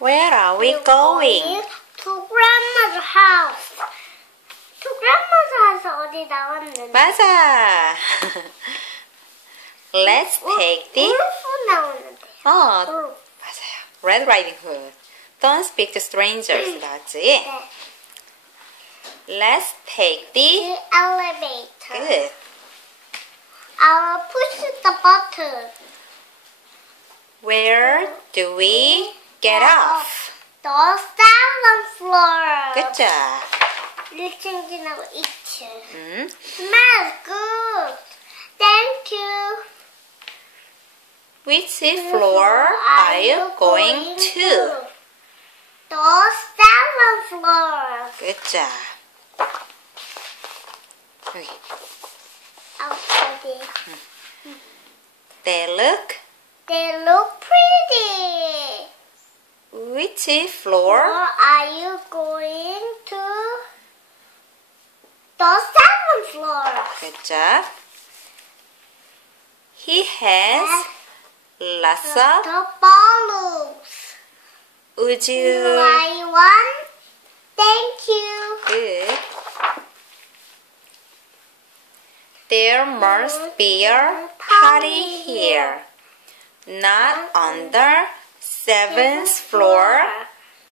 Where are we going? To grandma's house. To grandma's house 어디 나왔는데? 맞아. Let's take the. 울프 나오는데. 맞아요. Red Riding Hood. Don't speak to strangers. 나왔지? 네. Let's take the. The elevator. Good. I'll push the button. Where do we get off? The 7th floor. Good job. 1층 지나고 2층. Smells good. Thank you. Which floor are you going to? The 7th floor. Good job. 여기. outside. They look. They look pretty. Which floor? Or are you going to the 7th floor? Good job. He has lots of. The balloons. Would Do you? I want? Thank you. Good. There must be a party here. Not on the 7th floor.